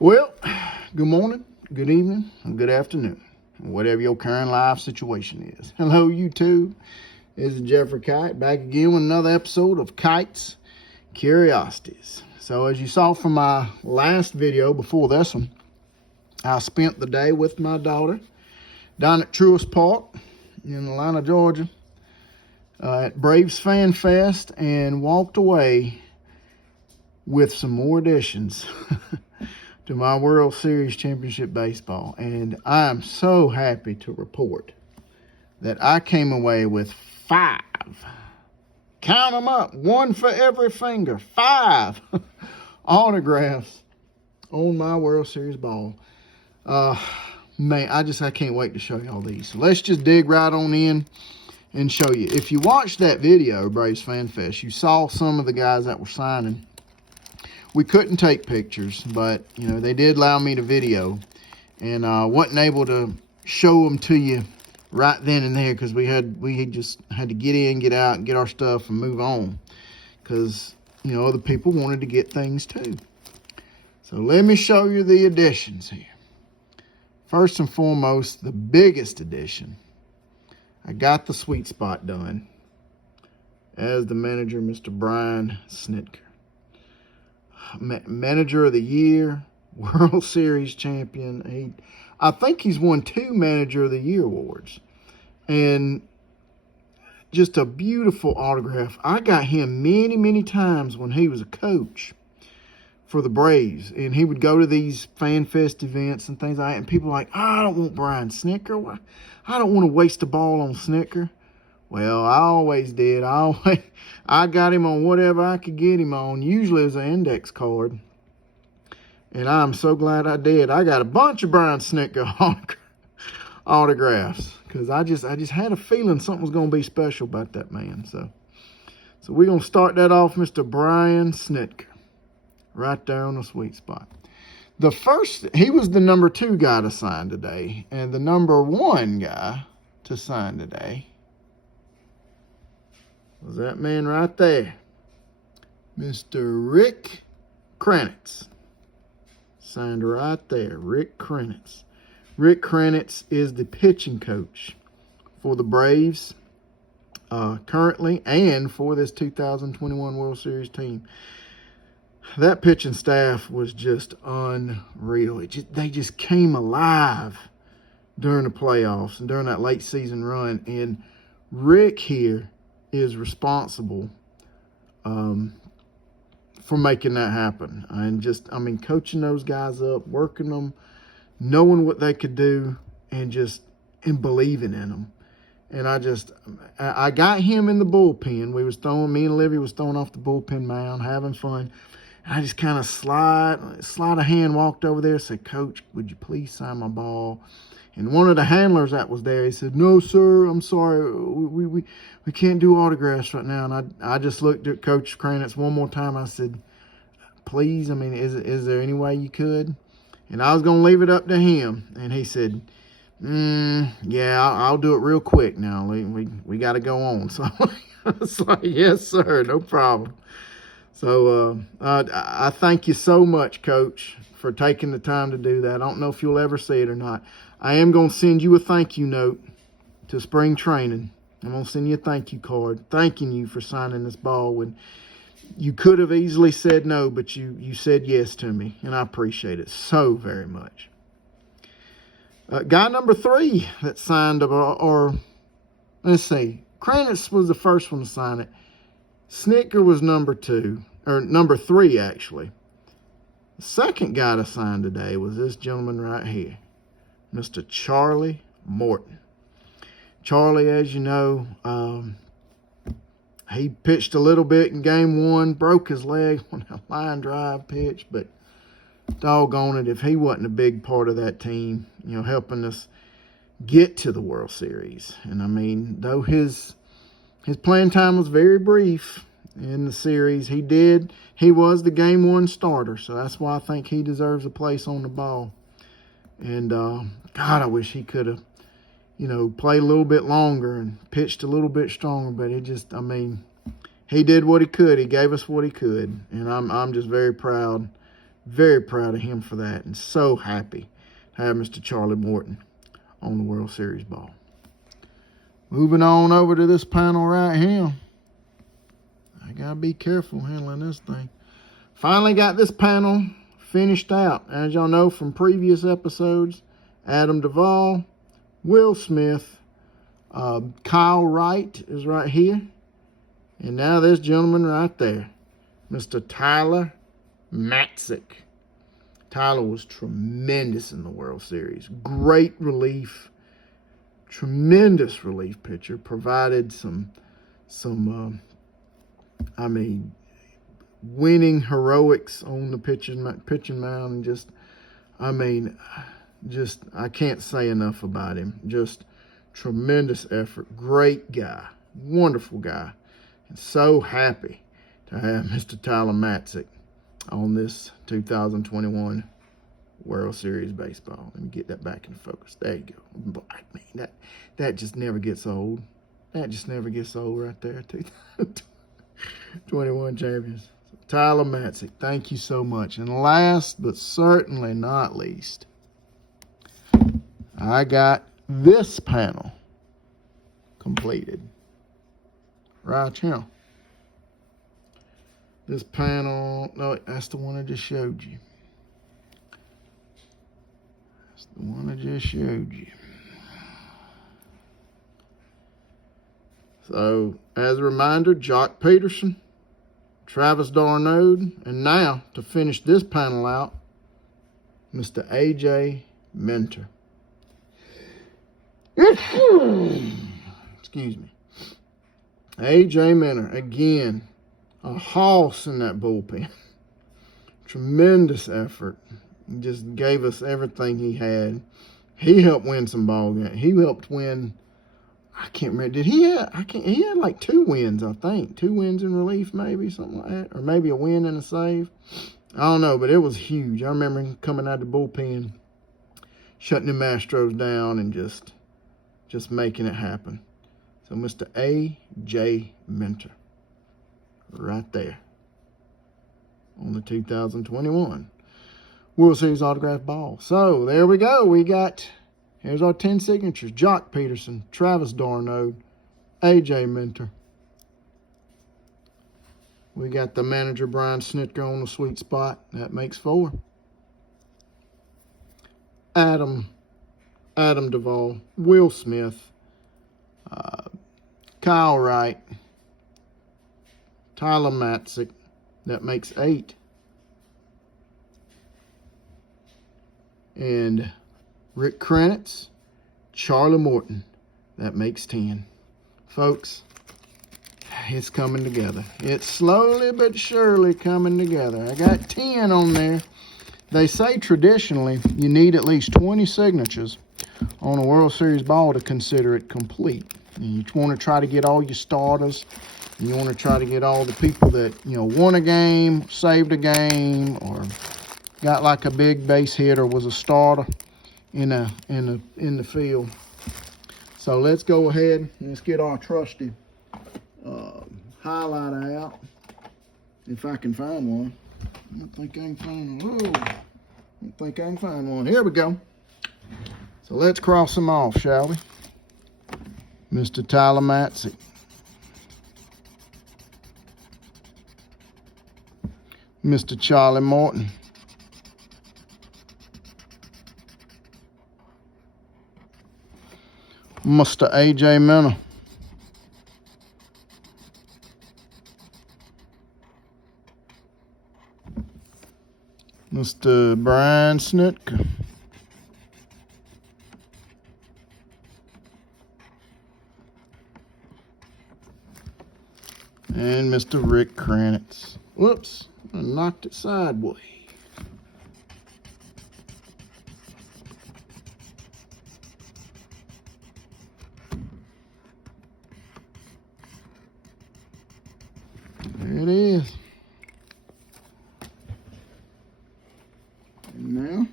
Well, good morning, good evening, and good afternoon, whatever your current life situation is. Hello, YouTube. This is Jeffrey Kite back again with another episode of Kite's Curiosities. So, as you saw from my last video before this one, I spent the day with my daughter down at Truist Park in Atlanta, Georgia, at Braves Fan Fest, and walked away with some more additions to my World Series Championship Baseball. And I'm so happy to report that I came away with 5, count them up, 1 for every finger, 5 autographs on my World Series ball. Man, I can't wait to show you all these. So let's just dig right on in and show you. If you watched that video, Braves Fan Fest, you saw some of the guys that were signing. We couldn't take pictures, but, you know, they did allow me to video. And wasn't able to show them to you right then and there because we just had to get in, get out, and get our stuff and move on. Because, you know, other people wanted to get things too. So let me show you the additions here. First and foremost, the biggest addition. I got the sweet spot done as the manager, Mr. Brian Snitker. Manager of the Year, World Series champion. I think he's won 2 Manager of the Year awards. And just a beautiful autograph. I got him many, many times when he was a coach for the Braves. And he would go to these Fan Fest events and things like that. And people were like, I don't want Brian Snitker. I don't want to waste a ball on Snitker. Well, I always did. I got him on whatever I could get him on. Usually it was an index card. And I'm so glad I did. I got a bunch of Brian Snitker autographs. Because I just had a feeling something was going to be special about that man. So we're going to start that off, Mr. Brian Snitker. Right there on the sweet spot. The first, he was the number 2 guy to sign today. And the number 1 guy to sign today was that man right there, Mr. Rick Kranitz. Signed right there, Rick Kranitz. Rick Kranitz is the pitching coach for the Braves currently and for this 2021 World Series team. That pitching staff was just unreal. They just came alive during the playoffs and during that late season run. And Rick here is responsible for making that happen. And coaching those guys up, working them, knowing what they could do, and believing in them. And I got him in the bullpen. Me and Olivia was throwing off the bullpen mound, having fun. And I just kind of slide a hand, walked over there, said, Coach, would you please sign my ball? And one of the handlers that was there, he said, no, sir, I'm sorry. We can't do autographs right now. And I just looked at Coach Kranitz one more time. I said, please, is there any way you could? And I was going to leave it up to him. And he said, yeah, I'll do it real quick now. We got to go on. So I was like, yes, sir, no problem. So I thank you so much, Coach, for taking the time to do that. I don't know if you'll ever see it or not. I am going to send you a thank you note to spring training. I'm going to send you a thank you card thanking you for signing this ball when you could have easily said no, but you said yes to me, and I appreciate it so very much. Guy number 3 that signed, or let's see, Kranitz was the first one to sign it. Snitker was number 2, or number 3, actually. The second guy to sign today was this gentleman right here, Mr. Charlie Morton. Charlie, as you know, he pitched a little bit in game 1, broke his leg on a line drive pitch, but doggone it, if he wasn't a big part of that team, you know, helping us get to the World Series. And though his playing time was very brief in the series, he was the game 1 starter, so that's why I think he deserves a place on the ball. And God, I wish he could have, you know, played a little bit longer and pitched a little bit stronger, but he did what he could. He gave us what he could, and I'm just very proud Very proud of him for that, and so happy to have Mr. Charlie Morton on the World Series ball. Moving on over to this panel right here. I gotta be careful handling this thing. Finally got this panel finished out. As y'all know from previous episodes, Adam Duvall, Will Smith, Kyle Wright is right here. And now this gentleman right there, Mr. Tyler Matzek. Tyler was tremendous in the World Series. Great relief. Tremendous relief pitcher. Provided some winning heroics on the pitching mound. And I can't say enough about him. Just tremendous effort. Great guy. Wonderful guy. And so happy to have Mr. Tyler Matzek on this 2021 World Series baseball. Let me get that back into focus. There you go. I mean, that just never gets old. That just never gets old right there. 2021 champions. Tyler Matzek, thank you so much. And last but certainly not least, I got this panel completed right here. This panel, no, that's the one I just showed you. That's the one I just showed you. So, as a reminder, Jock Peterson, Travis d'Arnaud, and now, to finish this panel out, Mr. A.J. Minter. Excuse me. A.J. Minter, again, a hoss in that bullpen. Tremendous effort. He just gave us everything he had. He helped win some ball games. He helped win, I can't remember. He had like 2 wins, I think. 2 wins in relief, maybe, something like that. Or maybe a win and a save. I don't know, but it was huge. I remember him coming out of the bullpen, shutting the Astros down and just making it happen. So Mr. A.J. Minter, right there on the 2021 World Series autograph ball. So there we go. Here's our 10 signatures. Jock Peterson, Travis d'Arnaud, A.J. Minter. We got the manager, Brian Snitker, on the sweet spot. That makes 4. Adam Duvall, Will Smith, Kyle Wright, Tyler Matzek. That makes 8. And Rick Kranitz, Charlie Morton. That makes 10. Folks, it's coming together. It's slowly but surely coming together. I got 10 on there. They say traditionally you need at least 20 signatures on a World Series ball to consider it complete. And you want to try to get all your starters. And you want to try to get all the people that, won a game, saved a game, or got like a big base hit or was a starter in the field. So let's go ahead and let's get our trusty highlighter out, if I can find one. I don't think I can find one. Whoa. I don't think I can find one. Here we go. So let's cross them off, shall we? Mr. Tyler Matzek. Mr. Charlie Morton. Mr. A.J. Minter. Mr. Brian Snitker. And Mr. Rick Kranitz. Whoops, I knocked it sideways. There it is. And now,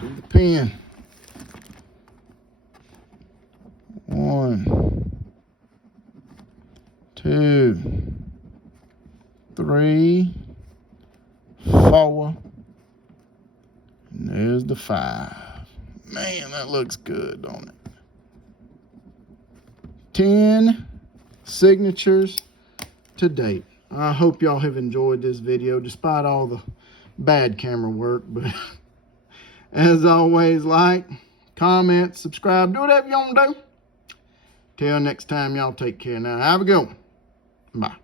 do the pen. 1, 2, 3, 4. And there's the 5. Man, that looks good, don't it? 10 signatures to date. I hope y'all have enjoyed this video despite all the bad camera work. But as always, like, comment, subscribe, do whatever you want to do. Till next time, y'all take care now. Have a good one. Bye.